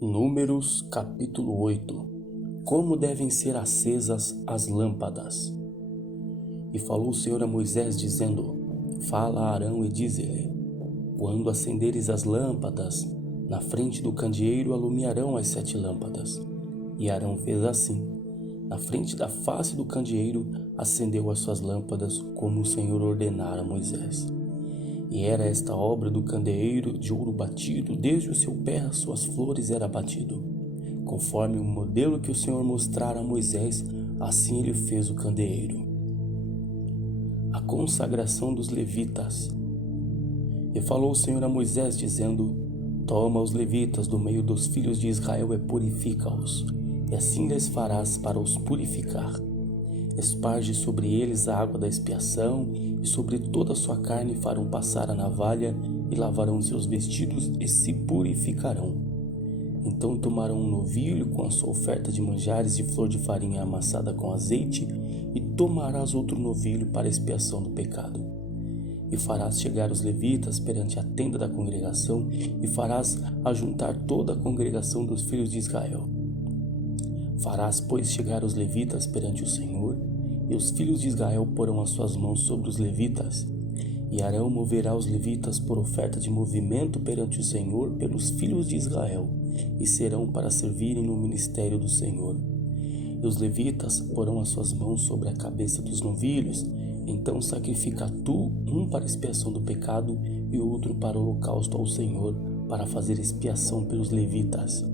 Números capítulo 8. Como devem ser acesas as lâmpadas? E falou o Senhor a Moisés, dizendo: Fala a Arão e dize-lhe: Quando acenderes as lâmpadas, na frente do candeeiro alumiarão as 7 lâmpadas. E Arão fez assim. Na frente da face do candeeiro acendeu as suas lâmpadas, como o Senhor ordenara a Moisés. E era esta obra do candeeiro de ouro batido, desde o seu pé às suas flores era batido. Conforme o modelo que o Senhor mostrara a Moisés, assim ele fez o candeeiro. A consagração dos levitas. E falou o Senhor a Moisés, dizendo: Toma os levitas do meio dos filhos de Israel e purifica-os, e assim lhes farás para os purificar. Esparge sobre eles a água da expiação, e sobre toda a sua carne farão passar a navalha, e lavarão seus vestidos e se purificarão. Então tomarão um novilho com a sua oferta de manjares de flor de farinha amassada com azeite, e tomarás outro novilho para a expiação do pecado. E farás chegar os levitas perante a tenda da congregação, e farás ajuntar toda a congregação dos filhos de Israel. Farás, pois, chegar os levitas perante o Senhor, e os filhos de Israel porão as suas mãos sobre os levitas. E Arão moverá os levitas por oferta de movimento perante o Senhor pelos filhos de Israel, e serão para servirem no ministério do Senhor. E os levitas porão as suas mãos sobre a cabeça dos novilhos. Então sacrifica tu um para expiação do pecado e outro para o holocausto ao Senhor, para fazer expiação pelos levitas.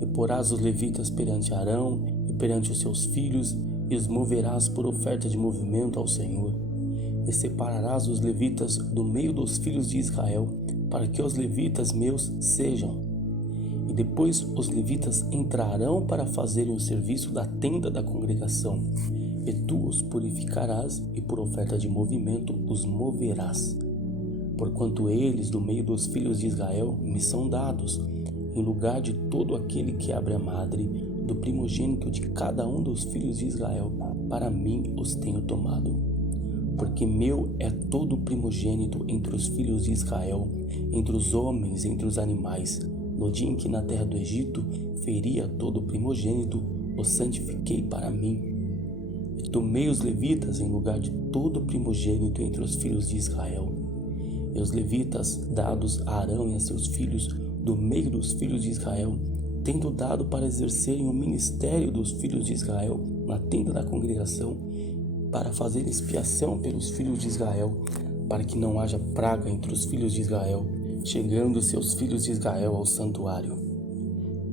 E porás os levitas perante Arão e perante os seus filhos, e os moverás por oferta de movimento ao Senhor. E separarás os levitas do meio dos filhos de Israel, para que os levitas meus sejam. E depois os levitas entrarão para fazerem o serviço da tenda da congregação, e tu os purificarás, e por oferta de movimento os moverás. Porquanto eles, do meio dos filhos de Israel, me são dados, em lugar de todo aquele que abre a madre, do primogênito de cada um dos filhos de Israel, para mim os tenho tomado. Porque meu é todo o primogênito entre os filhos de Israel, entre os homens, entre os animais. No dia em que na terra do Egito feria todo o primogênito, o santifiquei para mim. E tomei os levitas em lugar de todo o primogênito entre os filhos de Israel. E os levitas, dados a Arão e a seus filhos, do meio dos filhos de Israel, tendo dado para exercerem o ministério dos filhos de Israel na tenda da congregação, para fazer expiação pelos filhos de Israel, para que não haja praga entre os filhos de Israel, chegando seus filhos de Israel ao santuário.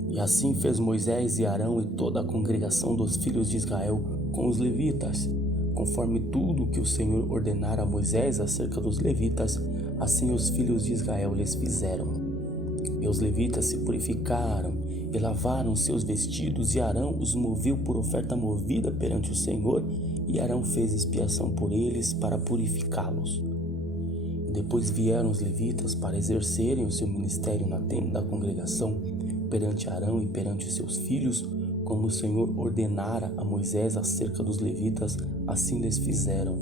E assim fez Moisés e Arão e toda a congregação dos filhos de Israel com os levitas, conforme tudo que o Senhor ordenara a Moisés acerca dos levitas, assim os filhos de Israel lhes fizeram. E os levitas se purificaram e lavaram seus vestidos, e Arão os moveu por oferta movida perante o Senhor, e Arão fez expiação por eles para purificá-los. E depois vieram os levitas para exercerem o seu ministério na tenda da congregação, perante Arão e perante os seus filhos, como o Senhor ordenara a Moisés acerca dos levitas, assim lhes fizeram.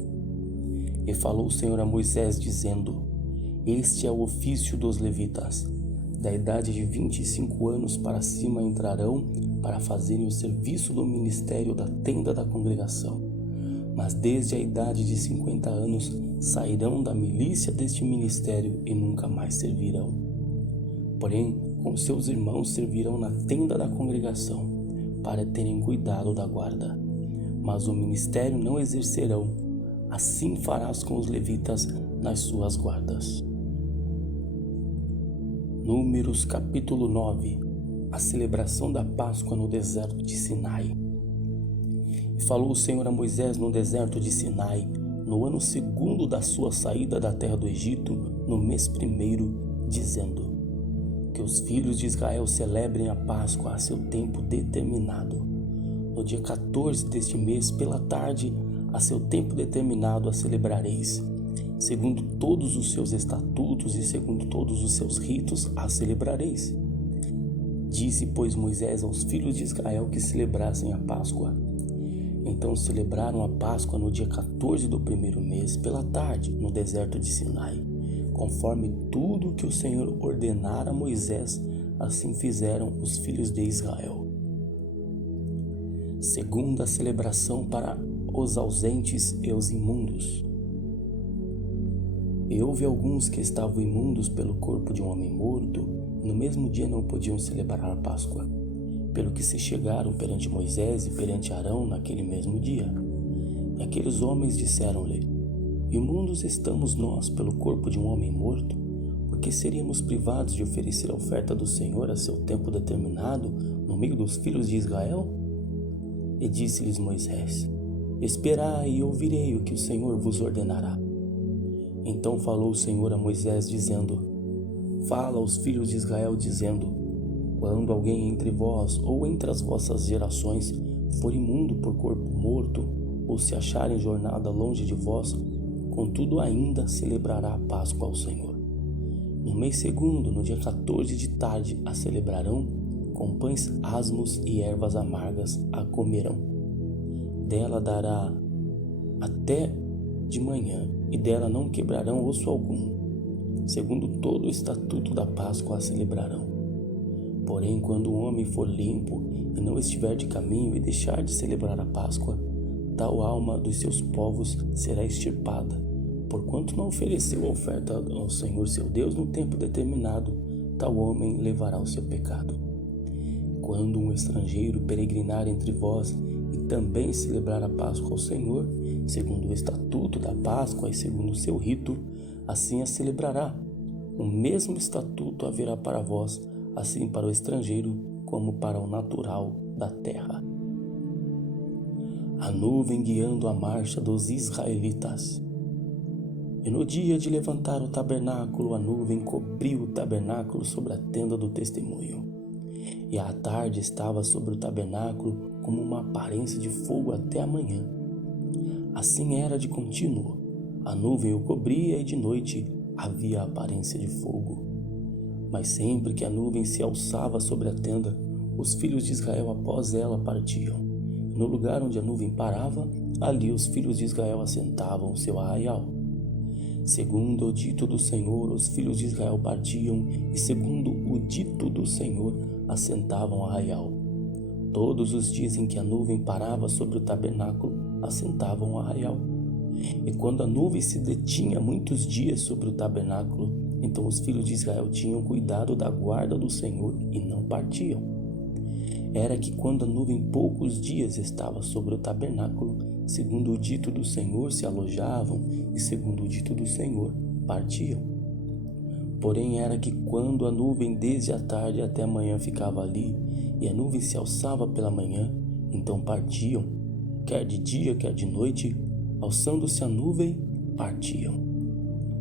E falou o Senhor a Moisés, dizendo: Este é o ofício dos levitas. Da idade de 25 anos para cima entrarão para fazerem o serviço do ministério da tenda da congregação. Mas desde a idade de 50 anos sairão da milícia deste ministério e nunca mais servirão. Porém, com seus irmãos servirão na tenda da congregação, para terem cuidado da guarda. Mas o ministério não exercerão. Assim farás com os levitas nas suas guardas. Números capítulo 9. A celebração da Páscoa no deserto de Sinai. E falou o Senhor a Moisés no deserto de Sinai, no ano 2º da sua saída da terra do Egito, no mês 1º, dizendo: Que os filhos de Israel celebrem a Páscoa a seu tempo determinado. No dia 14 deste mês, pela tarde, a seu tempo determinado a celebrareis. Segundo todos os seus estatutos e segundo todos os seus ritos, a celebrareis. Disse, pois, Moisés aos filhos de Israel que celebrassem a Páscoa. Então celebraram a Páscoa no dia 14 do 1º mês, pela tarde, no deserto de Sinai, conforme tudo que o Senhor ordenara a Moisés, assim fizeram os filhos de Israel. Segunda celebração para os ausentes e os imundos. E houve alguns que estavam imundos pelo corpo de um homem morto, e no mesmo dia não podiam celebrar a Páscoa, pelo que se chegaram perante Moisés e perante Arão naquele mesmo dia. E aqueles homens disseram-lhe: Imundos estamos nós pelo corpo de um homem morto, porque seríamos privados de oferecer a oferta do Senhor a seu tempo determinado no meio dos filhos de Israel? E disse-lhes Moisés: Esperai e ouvirei o que o Senhor vos ordenará. Então falou o Senhor a Moisés, dizendo: Fala aos filhos de Israel, dizendo: Quando alguém entre vós ou entre as vossas gerações for imundo por corpo morto, ou se achar em jornada longe de vós, contudo ainda celebrará a Páscoa ao Senhor. No mês segundo, no dia 14 de tarde, a celebrarão, com pães asmos e ervas amargas a comerão. Dela dará até de manhã, e dela não quebrarão osso algum. Segundo todo o estatuto da Páscoa a celebrarão. Porém, quando o homem for limpo e não estiver de caminho e deixar de celebrar a Páscoa, tal alma dos seus povos será extirpada, porquanto não ofereceu a oferta ao Senhor seu Deus no tempo determinado, tal homem levará o seu pecado. Quando um estrangeiro peregrinar entre vós e também celebrar a Páscoa ao Senhor, segundo o estatuto da Páscoa e segundo o seu rito, assim a celebrará. O mesmo estatuto haverá para vós, assim para o estrangeiro como para o natural da terra. A nuvem guiando a marcha dos israelitas. E no dia de levantar o tabernáculo, a nuvem cobriu o tabernáculo sobre a tenda do testemunho. E à tarde estava sobre o tabernáculo como uma aparência de fogo até a manhã. Assim era de contínuo. A nuvem o cobria e de noite havia a aparência de fogo. Mas sempre que a nuvem se alçava sobre a tenda, os filhos de Israel após ela partiam. E no lugar onde a nuvem parava, ali os filhos de Israel assentavam o seu arraial. Segundo o dito do Senhor, os filhos de Israel partiam, e segundo o dito do Senhor, assentavam o arraial. Todos os dias em que a nuvem parava sobre o tabernáculo, assentavam o arraial. E quando a nuvem se detinha muitos dias sobre o tabernáculo, então os filhos de Israel tinham cuidado da guarda do Senhor e não partiam. Era que quando a nuvem poucos dias estava sobre o tabernáculo, segundo o dito do Senhor se alojavam e segundo o dito do Senhor partiam. Porém era que quando a nuvem desde a tarde até a manhã ficava ali, e a nuvem se alçava pela manhã, então partiam, quer de dia, quer de noite, alçando-se a nuvem, partiam.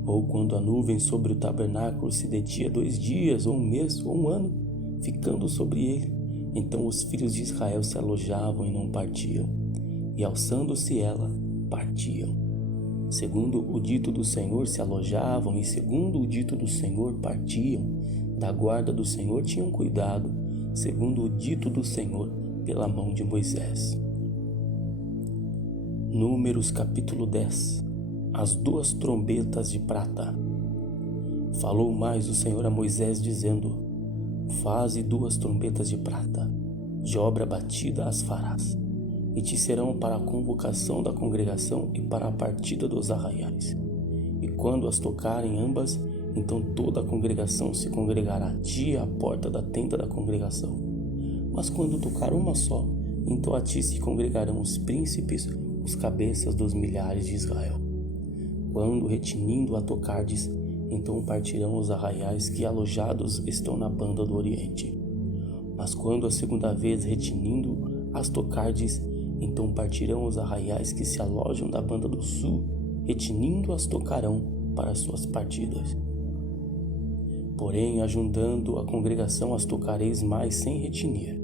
Ou quando a nuvem sobre o tabernáculo se detinha 2 dias, ou 1 mês, ou 1 ano, ficando sobre ele, então os filhos de Israel se alojavam e não partiam, e alçando-se ela, partiam. Segundo o dito do Senhor se alojavam, e segundo o dito do Senhor partiam. Da guarda do Senhor tinham cuidado, segundo o dito do Senhor, pela mão de Moisés. Números capítulo 10. As 2 trombetas de prata. Falou mais o Senhor a Moisés, dizendo: Faze 2 trombetas de prata, de obra batida as farás, e te serão para a convocação da congregação e para a partida dos arraiais. E quando as tocarem ambas, então toda a congregação se congregará a ti à porta da tenda da congregação. Mas quando tocar uma só, então a ti se congregarão os príncipes, os cabeças dos milhares de Israel. Quando retinindo a tocardes, então partirão os arraiais que alojados estão na banda do oriente. Mas quando a segunda vez retinindo as tocardes, então partirão os arraiais que se alojam da banda do sul, retinindo as tocarão para as suas partidas. Porém, ajuntando a congregação, as tocareis mais sem retinir.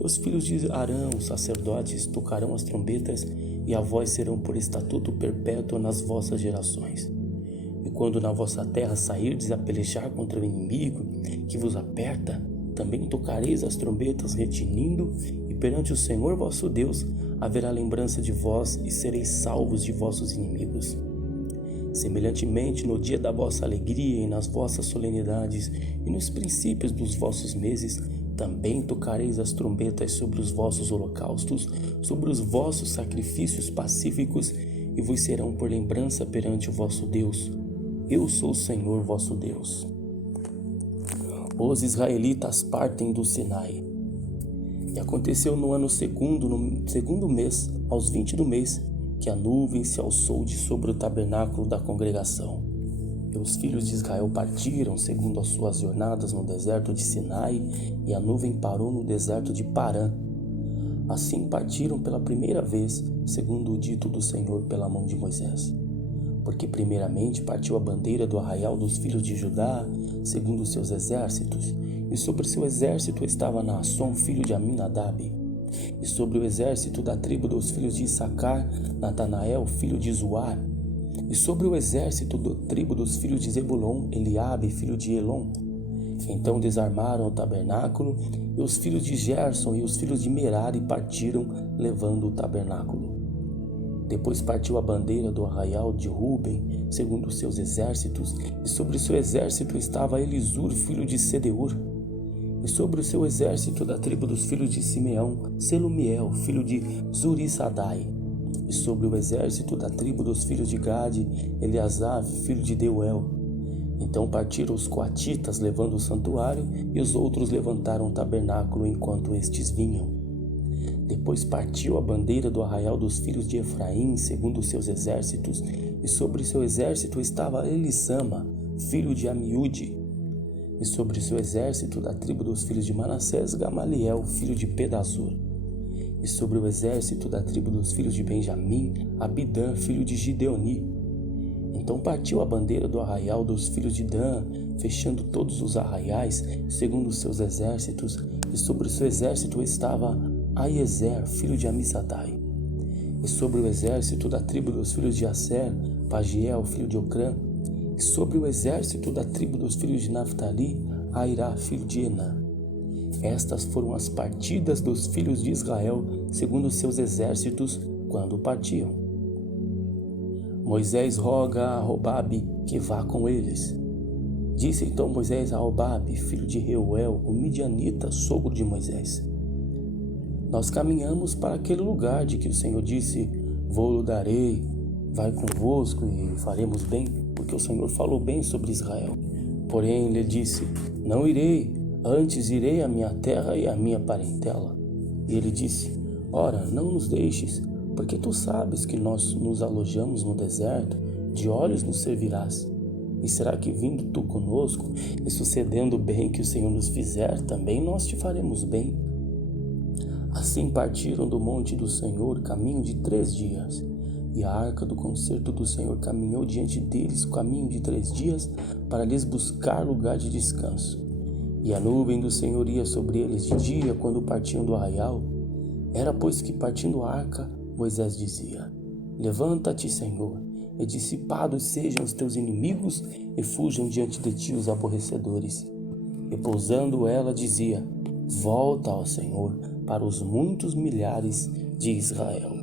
E os filhos de Arão, os sacerdotes, tocarão as trombetas, e a voz serão por estatuto perpétuo nas vossas gerações. E quando na vossa terra sairdes a pelejar contra o inimigo que vos aperta, também tocareis as trombetas retinindo, e perante o Senhor vosso Deus haverá lembrança de vós, e sereis salvos de vossos inimigos. Semelhantemente, no dia da vossa alegria e nas vossas solenidades e nos princípios dos vossos meses, também tocareis as trombetas sobre os vossos holocaustos, sobre os vossos sacrifícios pacíficos, e vos serão por lembrança perante o vosso Deus. Eu sou o Senhor vosso Deus. Os israelitas partem do Sinai. E aconteceu no ano segundo, no segundo mês, aos 20 do mês, que a nuvem se alçou de sobre o tabernáculo da congregação. E os filhos de Israel partiram segundo as suas jornadas no deserto de Sinai, e a nuvem parou no deserto de Parã. Assim partiram pela primeira vez, segundo o dito do Senhor pela mão de Moisés. Porque primeiramente partiu a bandeira do arraial dos filhos de Judá, segundo os seus exércitos, e sobre o seu exército estava Naasson, filho de Aminadab. E sobre o exército da tribo dos filhos de Issacar, Natanael, filho de Zuar. E sobre o exército da tribo dos filhos de Zebulon, Eliabe, filho de Elon. Então desarmaram o tabernáculo, e os filhos de Gerson e os filhos de Merari partiram, levando o tabernáculo. Depois partiu a bandeira do arraial de Ruben, segundo os seus exércitos, e sobre o seu exército estava Elisur, filho de Sedeur. E sobre o seu exército da tribo dos filhos de Simeão, Selumiel, filho de Zurissadai. E sobre o exército da tribo dos filhos de Gade, Eliasaf, filho de Deuel. Então partiram os coatitas, levando o santuário, e os outros levantaram o tabernáculo enquanto estes vinham. Depois partiu a bandeira do arraial dos filhos de Efraim, segundo os seus exércitos, e sobre o seu exército estava Elissama, filho de Amiúde. E sobre o seu exército da tribo dos filhos de Manassés, Gamaliel, filho de Pedazur. E sobre o exército da tribo dos filhos de Benjamim, Abidã, filho de Gideoni. Então partiu a bandeira do arraial dos filhos de Dan, fechando todos os arraiais, segundo os seus exércitos, e sobre o seu exército estava Aiezer, filho de Amissadai. E sobre o exército da tribo dos filhos de Aser, Pagiel, filho de Ocrã. E sobre o exército da tribo dos filhos de Naftali, Airá, filho de Enã. Estas foram as partidas dos filhos de Israel, segundo os seus exércitos, quando partiam. Moisés roga a Hobabe que vá com eles. Disse então Moisés a Hobabe, filho de Reuel, o midianita, sogro de Moisés: Nós caminhamos para aquele lugar de que o Senhor disse: Vou-lo darei, vai convosco e faremos bem, porque o Senhor falou bem sobre Israel. Porém ele disse: Não irei, antes irei à minha terra e à minha parentela. E ele disse: Ora, não nos deixes, porque tu sabes que nós nos alojamos no deserto, de olhos nos servirás. E será que vindo tu conosco, e sucedendo bem que o Senhor nos fizer, também nós te faremos bem? Assim partiram do monte do Senhor caminho de 3 dias, e a arca do concerto do Senhor caminhou diante deles caminho de 3 dias, para lhes buscar lugar de descanso. E a nuvem do Senhor ia sobre eles de dia, quando partiam do arraial. Era, pois, que partindo a arca, Moisés dizia: Levanta-te, Senhor, e dissipados sejam os teus inimigos, e fujam diante de ti os aborrecedores. E pousando ela, dizia: Volta ao Senhor, para os muitos milhares de Israel.